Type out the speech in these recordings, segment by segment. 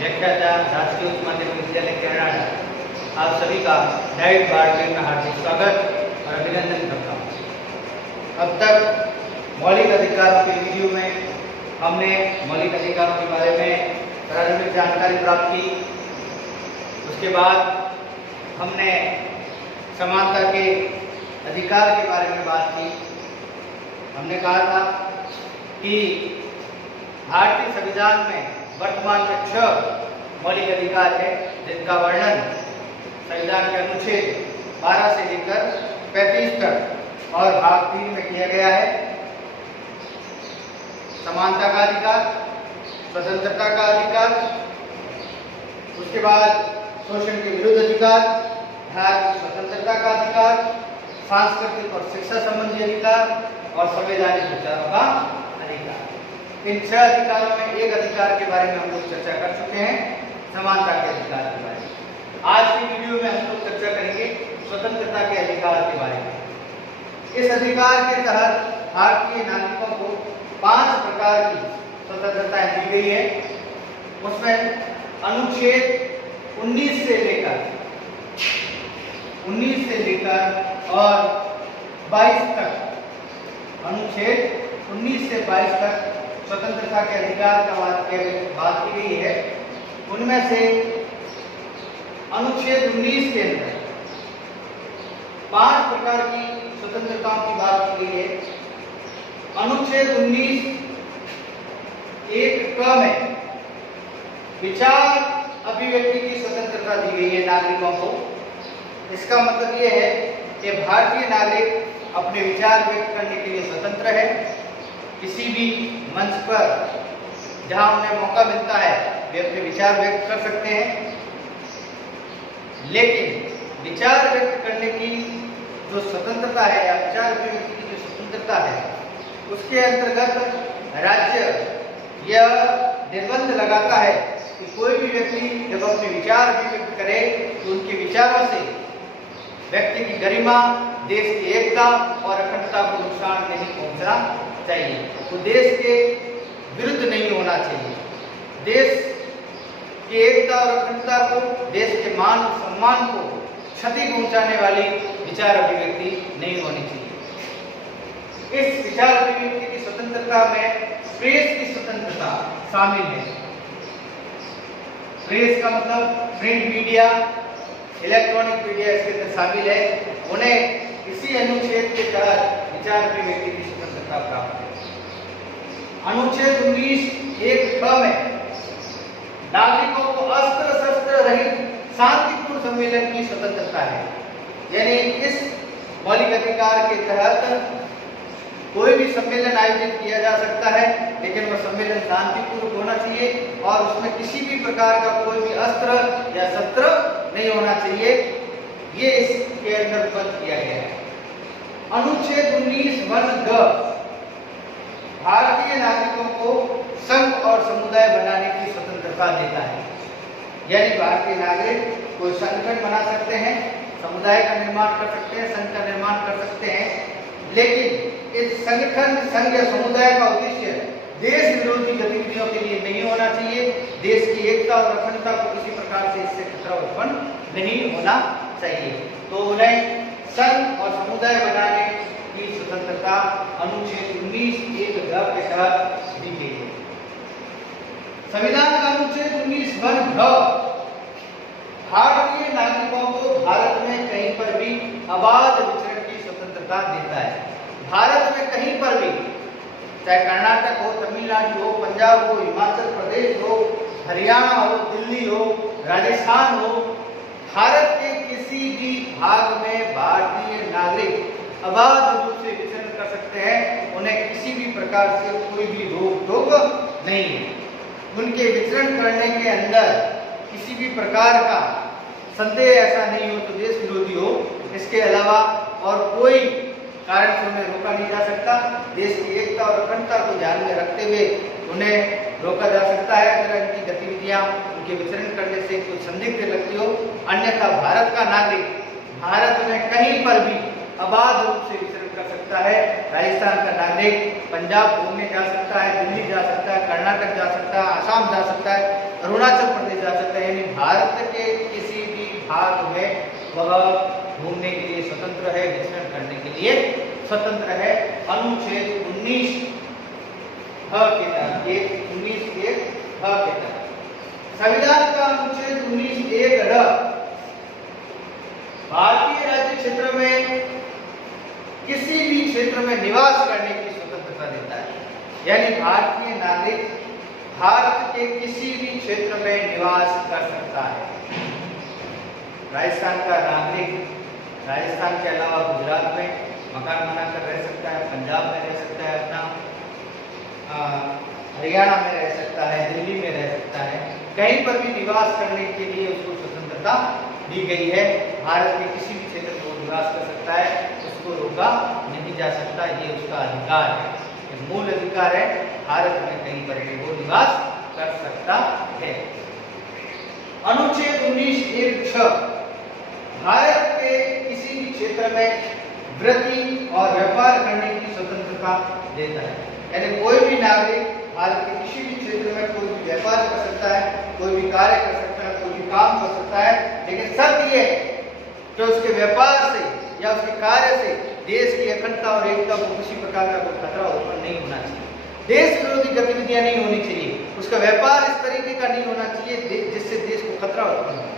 व्याख्याता राजकीय उच्च माध्यमिक विद्यालय कैराना, आप सभी का डाइट बार में हार्दिक स्वागत और अभिनंदन करता हूँ। अब तक मौलिक अधिकारों के वीडियो में हमने मौलिक अधिकारों के बारे में प्रारंभिक जानकारी प्राप्त की। उसके बाद हमने समानता के अधिकार के बारे में बात की। हमने कहा था कि भारतीय संविधान में वर्तमान में 6 मौलिक अधिकार है, जिनका वर्णन संविधान के अनुच्छेद 12 से लेकर 35 तक और भाग 3 में किया गया है। समानता का अधिकार, स्वतंत्रता का अधिकार, उसके बाद शोषण के विरुद्ध अधिकार, धार्मिक स्वतंत्रता का अधिकार, सांस्कृतिक और शिक्षा संबंधी अधिकार और संवैधानिक विचारों का अधिकार। इन 6 अधिकारों में एक अधिकार के बारे में हम लोग चर्चा कर चुके हैं, समानता के अधिकार के बारे में। आज की वीडियो में हम लोग चर्चा करेंगे स्वतंत्रता के अधिकार के बारे में। इस अधिकार के तहत भारतीय नागरिकों को 5 प्रकार की स्वतंत्रताएं दी गई है। उसमें अनुच्छेद 19 से लेकर और 22 तक, अनुच्छेद 19 से 22 तक स्वतंत्रता के अधिकार का बात की गई है। उनमें से अनुच्छेद 19 के अंदर 5 प्रकार की स्वतंत्रताओं की बात की गई है। अनुच्छेद 19 एक क में विचार अभिव्यक्ति की स्वतंत्रता दी गई है नागरिकों को। इसका मतलब यह है कि भारतीय नागरिक अपने विचार व्यक्त करने के लिए स्वतंत्र है। किसी भी मंच पर जहां उन्हें मौका मिलता है वे अपने विचार व्यक्त कर सकते हैं, लेकिन विचार व्यक्त करने की जो स्वतंत्रता है या विचार अभिव्यक्ति की जो स्वतंत्रता है, उसके अंतर्गत राज्य यह निर्बंध लगाता है कि कोई भी व्यक्ति जब अपने विचार अभिव्यक्त करे तो उनके विचारों से व्यक्ति की गरिमा, देश की एकता और अखंडता को नुकसान नहीं पहुंचना चाहिए। तो देश के विरुद्ध नहीं होना चाहिए। देश की एकता और अखंडता को, देश के मान सम्मान को क्षति पहुंचाने वाली विचार अभिव्यक्ति नहीं होनी चाहिए। इस विचार अभिव्यक्ति की स्वतंत्रता में प्रेस की स्वतंत्रता शामिल है। प्रेस का मतलब प्रिंट मीडिया, इलेक्ट्रॉनिक मीडिया इसके अंदर शामिल है। उन्हें इसी अनुच्छेद के तहत विचार अभिव्यक्ति की स्वतंत्रता प्राप्त है। अनुच्छेद 19 एक ख में नागरिकों को अस्त्र शस्त्र रहित शांतिपूर्ण सम्मेलन की स्वतंत्रता है। यानी इस मौलिक अधिकार के तहत कोई भी सम्मेलन आयोजित किया जा सकता है, लेकिन वह सम्मेलन शांतिपूर्ण होना चाहिए और उसमें किसी भी प्रकार का कोई भी अस्त्र या शस्त्र नहीं होना चाहिए। ये इसके अंदर बंद किया गया है। अनुच्छेद 19 1 ग भारतीय नागरिकों को संघ और समुदाय बनाने की स्वतंत्रता देता है। यानी भारतीय नागरिक कोई संगठन बना सकते हैं, समुदाय का निर्माण कर सकते हैं, संघ का निर्माण कर सकते हैं, लेकिन इस संगठन, संघ या समुदाय का उद्देश्य देश विरोधी गतिविधियों के लिए नहीं होना चाहिए। देश की एकता और अखंडता को किसी प्रकार से इससे खतरा उत्पन्न नहीं होना चाहिए। तो उन्हें संघ और समुदाय बनाने की स्वतंत्रता अनुच्छेद 19 एक ग के तहत दी गई है। संविधान का अनुच्छेद 19 1 ढ भारतीय नागरिकों को भारत में कहीं पर भी अबाध विचरण की स्वतंत्रता देता है। भारत में कहीं पर भी, चाहे कर्नाटक हो, तमिलनाडु हो, पंजाब हो, हिमाचल प्रदेश हो, हरियाणा हो, दिल्ली हो, राजस्थान हो, भारत के किसी भी भाग में भारतीय नागरिक अबाध रूप से विचरण कर सकते हैं। उन्हें किसी भी प्रकार से कोई भी रोक टोक नहीं है। उनके विचरण करने के अंदर किसी भी प्रकार का संदेह ऐसा नहीं हो तो देश विरोधी हो, इसके अलावा और कोई कारण से उन्हें रोका नहीं जा सकता। देश की एकता और अखंडता को ध्यान में रखते हुए उन्हें रोका जा सकता है अगर इनकी गतिविधियां, उनके विचरण करने से कोई संदिग्ध लगती हो। अन्यथा भारत का नागरिक भारत में कहीं पर भी अबाध रूप से विचरण कर सकता है। राजस्थान का नागरिक पंजाब घूमने जा सकता है, दिल्ली जा सकता है, कर्नाटक जा सकता है, आसाम जा सकता है, अरुणाचल प्रदेश जा सकता है, यानी भारत के किसी भी भाग में वह घूमने के लिए स्वतंत्र है, विचरण करने के लिए स्वतंत्र है। अनुच्छेद 19 ह के तहत, ये 19(1) ह के तहत संविधान का अनुच्छेद 19(1) र भारतीय राज्य क्षेत्र में किसी भी क्षेत्र में निवास करने की स्वतंत्रता देता है, यानी भारतीय नागरिक भारत के किसी भी क्षेत्र में निवास कर सकता है। राजस्थान का नागरिक राजस्थान के अलावा गुजरात में मकान बनाकर रह सकता है, पंजाब में रह सकता है, अपना हरियाणा में रह सकता है, दिल्ली में रह सकता है, कहीं पर भी निवास करने के लिए उसको स्वतंत्रता दी गई है। भारत के किसी भी क्षेत्र में वो निवास कर सकता है, उसको रोका नहीं जा सकता, ये उसका अधिकार है, ये मूल अधिकार है। भारत में कहीं पर भी वो निवास कर सकता है। अनुच्छेद 19(1)(6) भारत के किसी भी क्षेत्र में वृत्ति और व्यापार करने की स्वतंत्रता देता है, यानी कोई भी नागरिक भारत के किसी भी क्षेत्र में कोई भी व्यापार कर सकता है, कोई भी कार्य कर सकता है, कोई भी काम कर सकता है, लेकिन शर्त यह है कि उसके व्यापार से या उसके कार्य से देश की अखंडता और एकता को किसी प्रकार का कोई खतरा उत्पन्न नहीं होना चाहिए, देश विरोधी गतिविधियां नहीं होनी चाहिए, उसका व्यापार इस तरीके का नहीं होना चाहिए जिससे देश को खतरा उत्पन्न हो।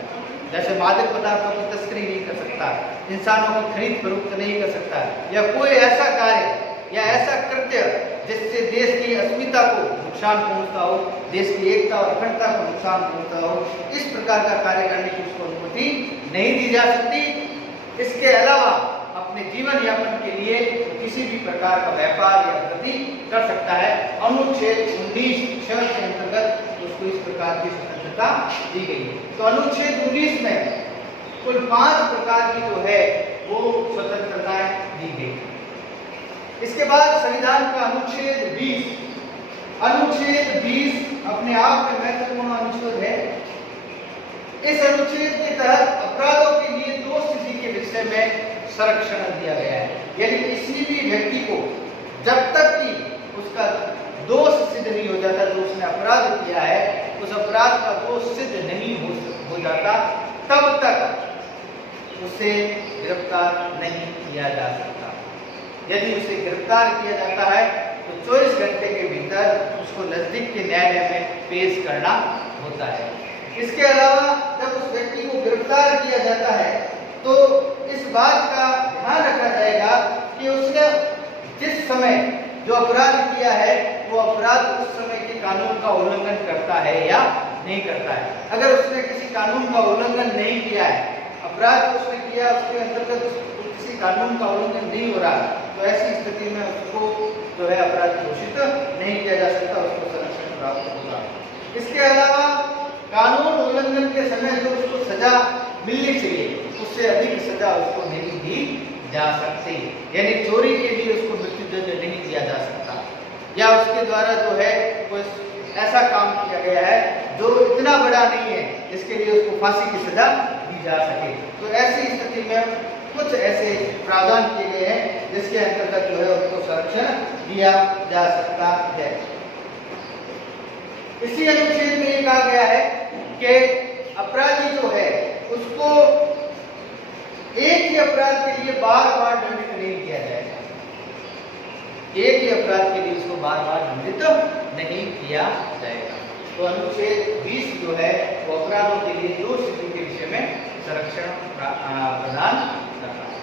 जैसे मादक पदार्थों की तस्करी नहीं कर सकता, इंसानों की खरीद फरोख्त नहीं कर सकता, या कोई ऐसा कार्य या ऐसा कृत्य जिससे देश की अस्मिता को नुकसान पहुंचता हो, देश की एकता और अखंडता को नुकसान पहुंचता हो, इस प्रकार का कार्य करने की उसको अनुमति नहीं दी जा सकती। इसके अलावा अपने जीवन यापन के लिए किसी भी प्रकार का व्यापार या वृत्ति कर सकता है। अनुच्छेद 19(6) के अंतर्गत उसको इस प्रकार की स्वतंत्रता दी गई है। तो अनुच्छेद 19 में कुल 5 प्रकार की जो है वो स्वतंत्रताएं दी गई। इसके बाद संविधान का अनुच्छेद 20 अपने आप में महत्वपूर्ण अनुच्छेद है। इस अनुच्छेद के तहत अपराधों के लिए 2 स्थिति के विषय में संरक्षण दिया गया है, यानी किसी भी व्यक्ति को जब तक कि उसका दोष सिद्ध नहीं हो जाता, जो उसने अपराध किया है उस अपराध का दोष सिद्ध नहीं हो जाता, तब तक उसे गिरफ्तार नहीं किया जा सकता। यदि उसे गिरफ्तार किया जाता है तो 24 घंटे के भीतर उसको नजदीक के न्यायालय में पेश करना होता है। इसके अलावा जब उस व्यक्ति को गिरफ्तार किया जाता है तो इस बात का ध्यान रखा जाएगा कि उसने जिस समय जो अपराध किया है वो अपराध उस समय के कानून का उल्लंघन करता है या नहीं करता है। अगर उसने किसी कानून का उल्लंघन नहीं किया है, अपराध उसने किया उसके अंतर्गत किसी कानून का उल्लंघन नहीं हो रहा, तो ऐसी स्थिति में उसको जो है अपराध घोषित नहीं किया जा सकता, उसको संरक्षण प्राप्त होगा। इसके अलावा कानून उल्लंघन के समय जो उसको सजा मिलनी चाहिए उससे अधिक सजा उसको नहीं दी जा सकती, यानी चोरी के लिए उसको मृत्युदंड नहीं दिया जा सकता, या उसके द्वारा जो है कोई ऐसा काम किया गया है जो इतना बड़ा नहीं है जिसके लिए उसको फांसी की सजा दी जा सके। तो ऐसी स्थिति में कुछ ऐसे प्रावधान किए गए हैं जिसके अंतर्गत जो है उसको संरक्षण दिया जा सकता है। इसी अनुच्छेद में ये कहा गया है कि अपराधी जो है उसको एक ही अपराध के लिए बार-बार दंडित नहीं किया जाएगा, एक ही अपराध के लिए उसको बार-बार दंडित नहीं किया जाएगा। तो अनुच्छेद 20 जो है वो अपराधों के लिए 2 स्थिति के विषय में संरक्षण प्रदान करता है।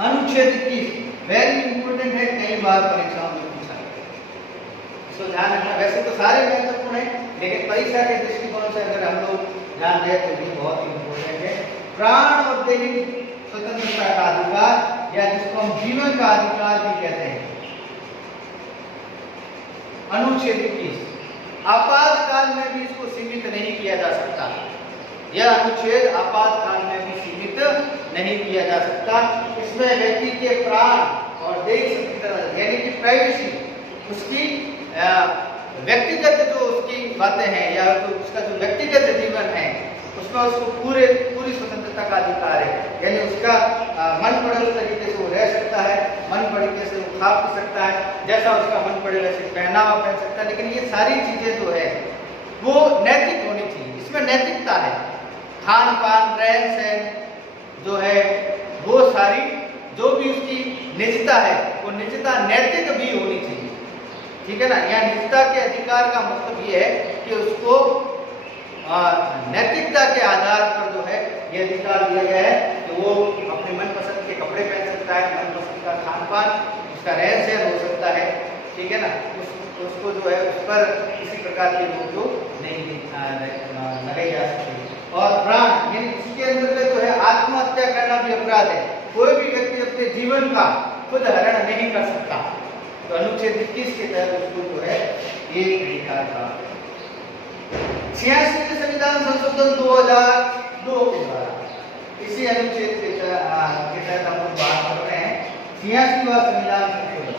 अनुच्छेद 21 वेरी इंपोर्टेंट है, कई बार परीक्षाओं में पूछा गया, इसको ध्यान रखना। वैसे तो सारे महत्वपूर्ण है, लेकिन परीक्षा के दृष्टिकोण से अगर हम लोग ध्यान दें तो ये बहुत ही इंपोर्टेंट है। प्राण और दैहिक स्वतंत्रता का अधिकार, या जिसको हम जीवन का अधिकार भी कहते हैं। अनुच्छेद 21 आपातकाल में भी इसको सीमित नहीं किया जा सकता, यह अनुच्छेद आपातकाल में भी सीमित नहीं किया जा सकता। इसमें व्यक्ति के प्राण और दैहिक स्वतंत्रता यानी कि प्राइवेसी, उसकी व्यक्तिगत जो उसकी बातें हैं या तो उसका जो व्यक्तिगत जीवन है उसमें उसको पूरी स्वतंत्रता का अधिकार है, यानी उसका मन पड़े उस तरीके से वो रह सकता है, मन तरीके से वो खा पी सकता है, जैसा उसका मन पड़े वैसे पहनावा पहन सकता है। लेकिन ये सारी चीजें जो है वो नैतिक होनी चाहिए, इसमें नैतिकता है। खान पान, रहन सहन जो है वो सारी जो भी उसकी निजता है वो निजता नैतिक भी होनी चाहिए, ठीक है ना। यहाँ निजता के अधिकार का मतलब ये है कि उसको नैतिकता के आधार पर जो है ये अधिकार दिया गया है कि वो अपने मनपसंद के कपड़े पहन सकता है, मनपसंद का खान पान, उसका रहन सहन हो सकता है, ठीक है ना। उसको जो है उस पर किसी प्रकार की रोक नहीं लगाई जा सकती। और प्राण यानी इसके अंदर जो है आत्महत्या करना भी अपराध है। कोई भी व्यक्ति अपने जीवन का खुद हरण नहीं कर सकता, तो अनुच्छेद 21 के तहत उसको जो है ये अधिकार का। 86वें संविधान संशोधन 2002 के द्वारा इसी अनुच्छेद के तहत हम लोग बात कर रहे हैं। 86वां संविधान संशोधन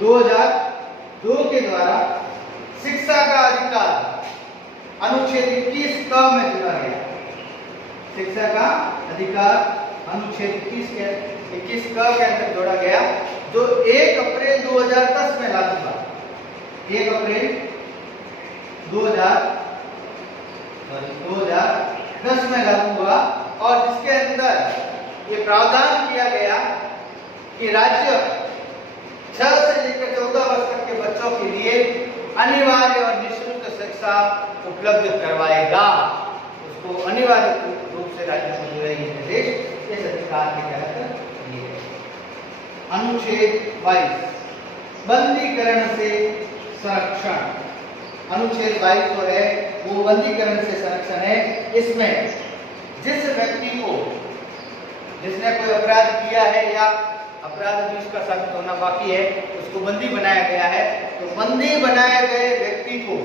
2002 के द्वारा शिक्षा का अधिकार अनुच्छेद 21 क में जोड़ा गया। शिक्षा का अधिकार अनुच्छेद 21 क के अंदर जोड़ा गया, जो 1 अप्रैल 2010 में लागू हुआ। 1 अप्रैल 2010 में लागू हुआ और जिसके अंदर ये प्रावधान किया गया कि राज्य 6 से लेकर 14 वर्ष तक के बच्चों के लिए अनिवार्य और निःशुल्क शिक्षा उपलब्ध करवाएगा। उसको अनिवार्य रूप से राज्य को जो है ये निर्देश इस अधिकार के तहत दिए गए। अनुच्छेद 22 बंदीकरण से संरक्षण। अनुच्छेद 22 जो है वो बंदीकरण से संरक्षण है। इसमें जिस व्यक्ति को जिसने कोई अपराध किया है या अपराध भी उसका साबित होना बाकी है, उसको बंदी बनाया गया है, तो बंदी बनाए गए व्यक्ति को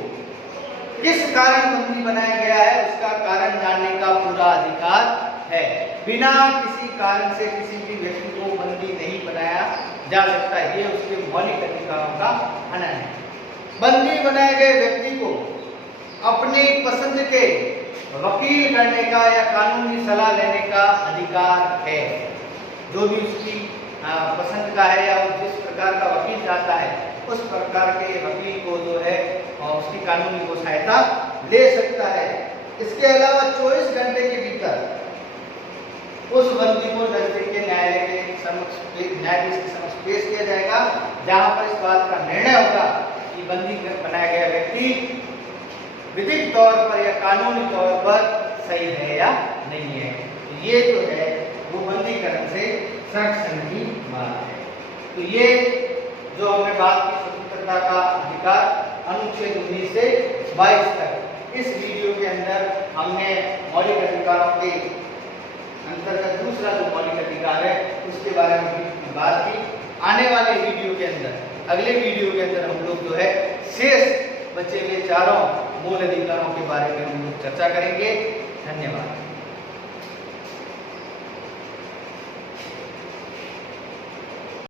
किस कारण बंदी बनाया गया है उसका कारण जानने का पूरा अधिकार है। बिना किसी कारण से किसी भी व्यक्ति को बंदी नहीं बनाया जा सकता, ये उसके मौलिक अधिकारों का हनन है। बंदी बनाए गए व्यक्ति को अपनी पसंद के वकील करने का या कानूनी सलाह लेने का अधिकार है। जो भी उसकी पसंद का है या जिस प्रकार का वकील चाहता है उस प्रकार के वकील को जो है उसकी कानूनी वो सहायता ले सकता है। इसके अलावा 24 घंटे के भीतर उस बंदी को नजदीक के न्यायालय के समक्ष न्यायाधीश के समक्ष पेश किया जाएगा, जहां पर इस बात का निर्णय होगा कि बंदी बनाया गया व्यक्ति विधिक तौर पर या कानूनी तौर पर सही है या नहीं है। तो ये जो है वो बंदीकरण से संरक्षण की बात है। तो ये जो हमने बात की स्वतंत्रता का अधिकार अनुच्छेद 19 से 22 तक, इस वीडियो के अंदर हमने मौलिक अधिकारों के अंतर्गत दूसरा जो मौलिक अधिकार है उसके बारे में बात की। आने वाले वीडियो के अंदर, अगले वीडियो के अंदर हम लोग जो है शेष बचे हुए चारों मूल अधिकारों के बारे में हम लोग चर्चा करेंगे। धन्यवाद।